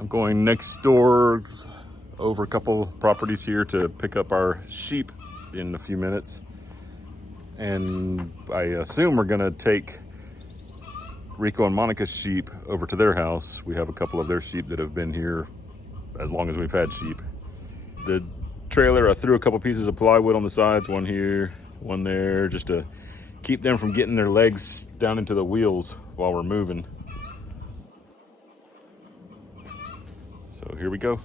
I'm going next door over a couple properties here to pick up our sheep in a few minutes. And I assume we're gonna take Rico and Monica's sheep over to their house. We have a couple of their sheep that have been here as long as we've had sheep. The trailer, I threw a couple pieces of plywood on the sides, one here, one there, just to keep them from getting their legs down into the wheels while we're moving. So here we go.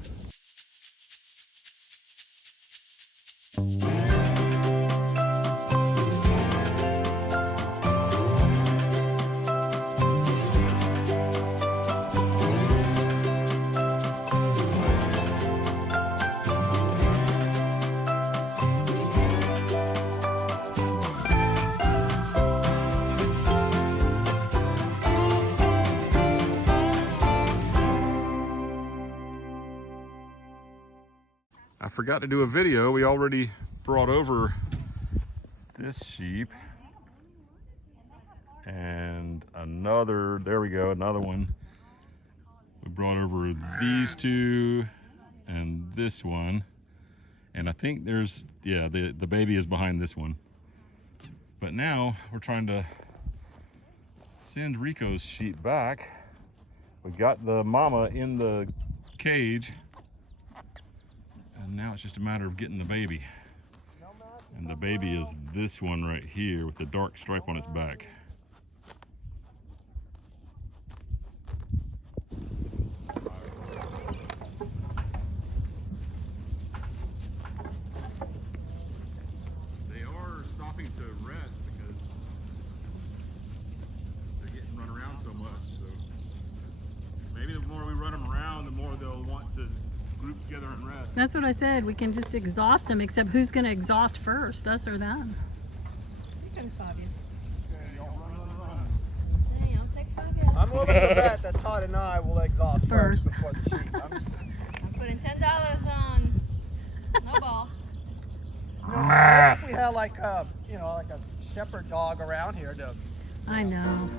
I forgot to do a video. We already brought over this sheep and another, there we go, another one. We brought over these two and this one. And I think there's, yeah, the baby is behind this one. But now we're trying to send Rico's sheep back. We got the mama in the cage. And now it's just a matter of getting the baby. And the baby is this one right here with the dark stripe on its back. They are stopping to rest because they're getting run around so much. So maybe the more we run them around, the more they'll want to group together and rest. That's what I said. We can just exhaust them, except who's going to exhaust first, us or them? Here comes Fabio. Okay, y'all run. Hey, I'll take Fabio. I'm willing to bet that Todd and I will exhaust first before the sheep. I'm putting $10 on Snowball. What if we had like a, you know, like a shepherd dog around here to... I know.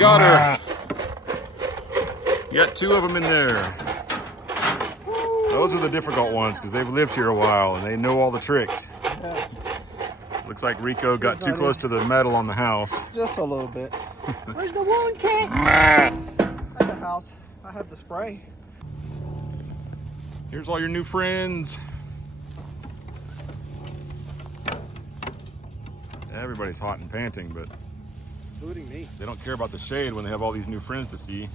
Got her. You got two of them in there. Those are the difficult ones because they've lived here a while and they know all the tricks. Yeah, Looks like Rico got too close to the metal on the house. just a little bit. Where's the wound kit? At the house, I have the spray. Here's all your new friends. Everybody's hot and panting, but Including me. they don't care about the shade when they have all these new friends to see.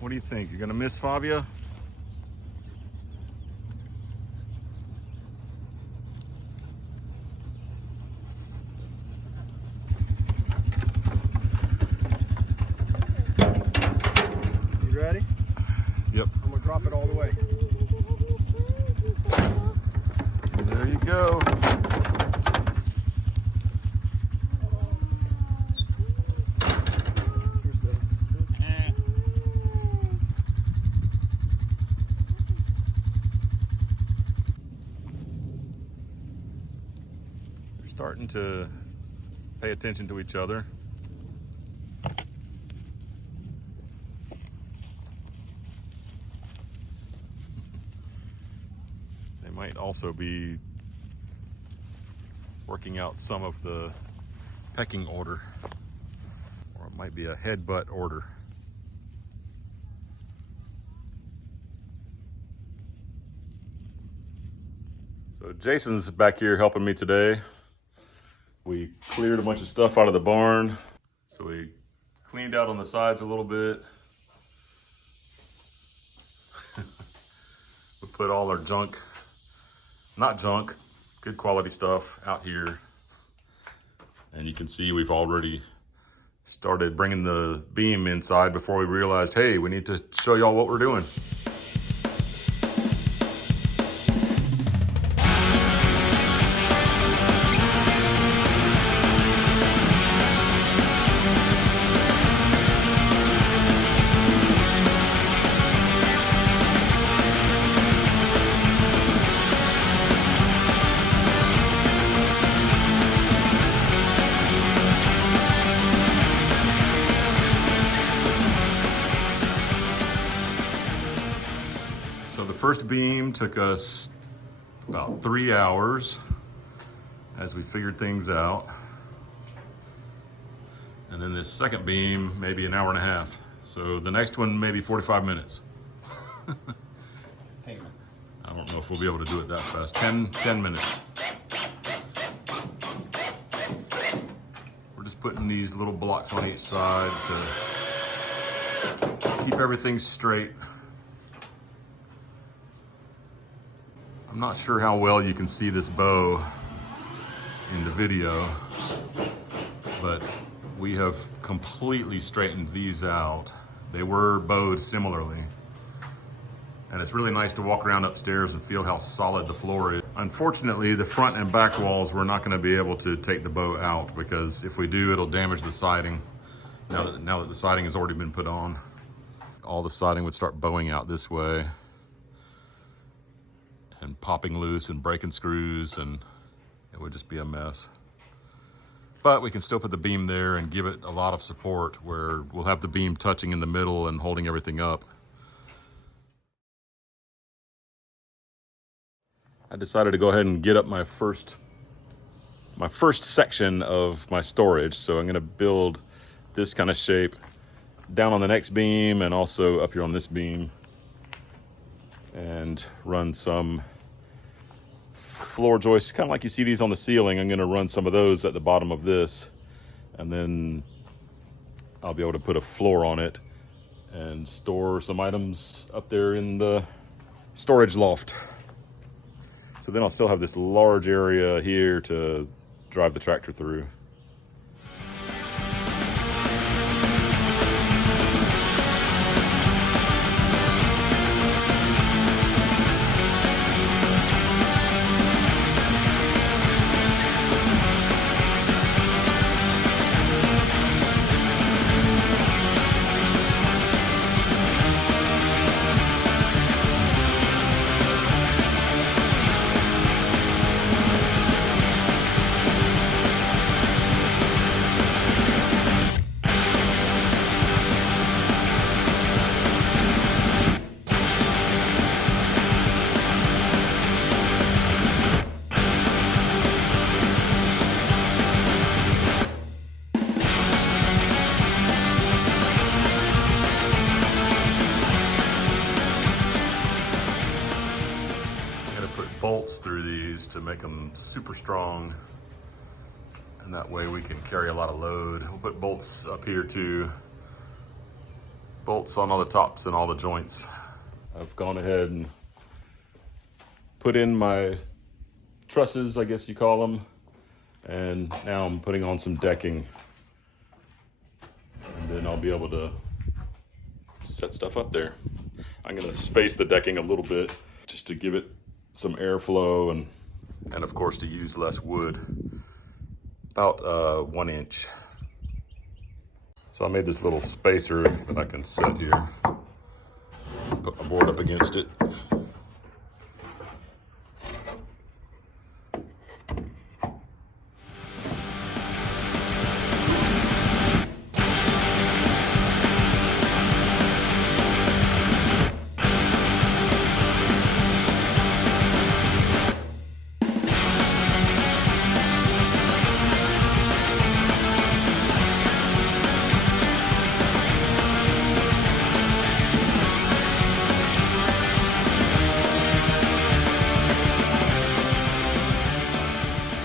What do you think? You're gonna miss Fabia? drop it all the way. There you go. Here's the stick. They're starting to pay attention to each other. They might also be working out some of the pecking order, or it might be a headbutt order. So Jason's back here helping me today. We cleared a bunch of stuff out of the barn. So we cleaned out on the sides a little bit. We put all our junk, not junk, good quality stuff out here. And you can see we've already started bringing the beam inside before we realized, hey, we need to show y'all what we're doing. So the first beam took us about 3 hours as we figured things out. And then this second beam, maybe an hour and a half. So the next one, maybe 45 minutes. 10 minutes. I don't know if we'll be able to do it that fast. 10 minutes. We're just putting these little blocks on each side to keep everything straight. I'm not sure how well you can see this bow in the video, but we have completely straightened these out. They were bowed similarly. And it's really nice to walk around upstairs and feel how solid the floor is. Unfortunately, the front and back walls, we're not going to be able to take the bow out, because if we do, it'll damage the siding. Now that the siding has already been put on, all the siding would start bowing out this way and popping loose and breaking screws, and it would just be a mess. But we can still put the beam there and give it a lot of support, where we'll have the beam touching in the middle and holding everything up. I decided to go ahead and get up my first section of my storage. So I'm gonna build this kind of shape down on the next beam and also up here on this beam, and run some floor joists, kind of like you see these on the ceiling. I'm gonna run some of those at the bottom of this, and then I'll be able to put a floor on it and store some items up there in the storage loft. So then I'll still have this large area here to drive the tractor through. Bolts through these to make them super strong, and that way we can carry a lot of load. We'll put bolts up here too, bolts on all the tops and all the joints. I've gone ahead and put in my trusses, I guess you call them, and now I'm putting on some decking, and then I'll be able to set stuff up there. I'm gonna space the decking a little bit just to give it some airflow and of course to use less wood, about 1 inch. So I made this little spacer that I can set here. Put my board up against it.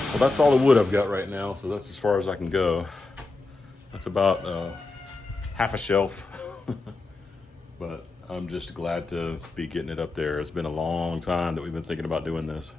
Well, that's all the wood I've got right now, so that's as far as I can go. That's about half a shelf, but I'm just glad to be getting it up there. It's been a long time that we've been thinking about doing this.